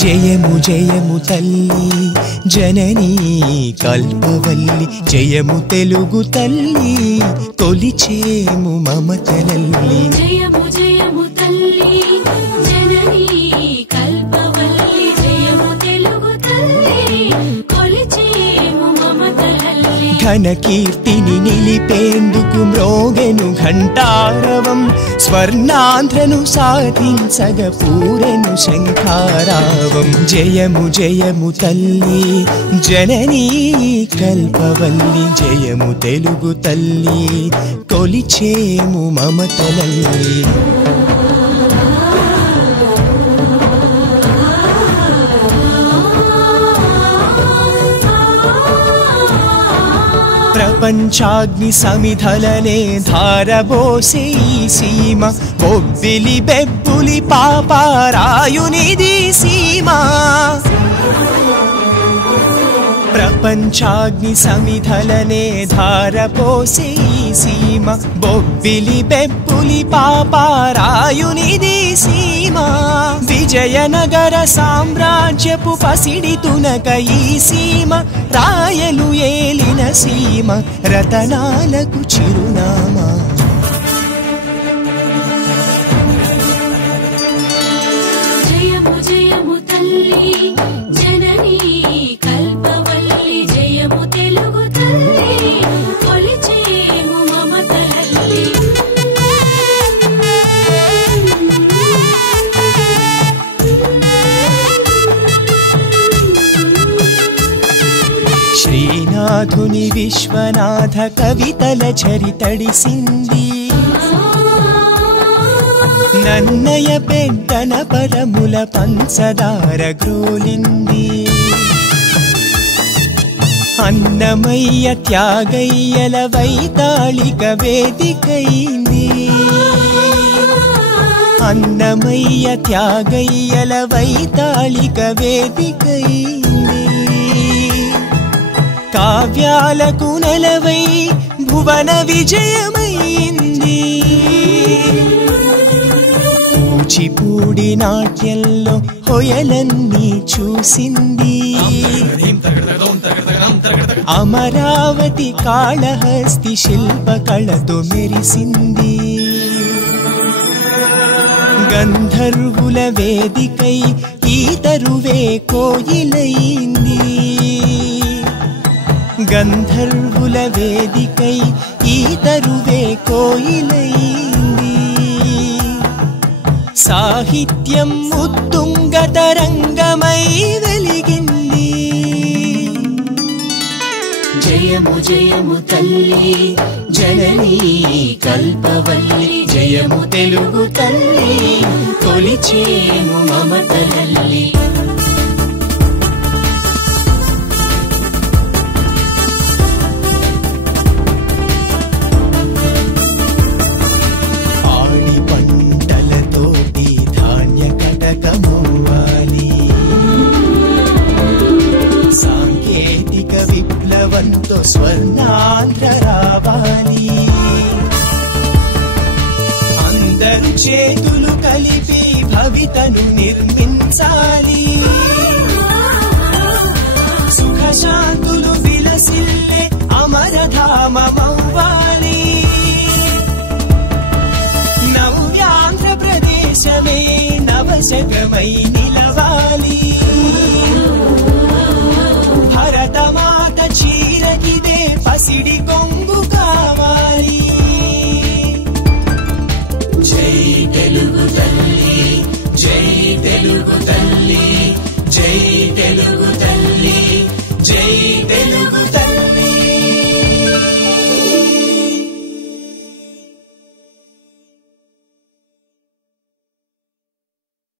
జయము జయము తల్లి జననీ కల్పవల్లి జయము తెలుగు తల్లి కొలిచేము మమతలల్లి జయము జయము తల్లి జననీ కల్పవల్లి జయము తెలుగు తల్లి కొలిచేము మమతలల్లి ఘన కీర్తిని నిలిపేందుకు మ్రోగెను ఘంటారవం స్వర్ణాంధ్రను సాధించగ పూరెను శంఖారావం జయము జయము తల్లి జననీ కల్పవల్లి జయము తెలుగు తల్లి కొలిచేము మమతలల్లి ప్రపంచాగ్ని సమిధలనే ధారబోసే ఈ సీమ బొబ్బిలి బెబ్బులి పాపారాయునిది సీమ ప్రపంచాగ్ని సమిధలనే ధారపోసే ఈ సీమ బొబ్బిలి బెబ్బులి పాపారాయునిది సీమ విజయనగర సామ్రాజ్యపు పసిడి తునక ఈ సీమ రాయలు ఏలిన సీమ రతనాలకు చిరునామా జయము జయము తల్లి జననీ కల్పవల్లి జయము తెలుగు తల్లి కొలిచేము మమతలల్లి శ్రీనాథుని విశ్వనాథ కవితల చరితడిసింది నన్నయ పెద్దన పరముల పంచదార గ్రోలింది అన్నమయ్య త్యాగయ్యల వైతాళిక వేదికైంది అన్నమయ్య త్యాగయ్యల వైతాళిక వేదికైంది కావ్యాలకు నెలవై భువన విజయమైంది కూచిపూడి నాట్యంలో హొయలన్నీ చూసింది అమరావతి కాళహస్తి శిల్పకళతో మెరిసింది గంధర్వుల వేదికై ఈ తరువే కోయిలైంది గంధర్వుల వేదికై ఈ తరువే కోయిలైంది సాహిత్యం ఉత్తుంగతరంగమై వెలిగింది జయము జయము తల్లి జననీ కల్పవల్లి జయము తెలుగు తల్లి కొలిచేము మమతలల్లి స్వర్ణాంధ్ర రావాలి అందరూ చేతులు కలిపి భవితను నిర్మించాలి సుఖశాంతులు విలసిల్లే అమరధామమవ్వాలి నవ్యాంధ్రప్రదేశమే నవశకమై నిలవాలి భరతమాత చీరకిదే పసిడి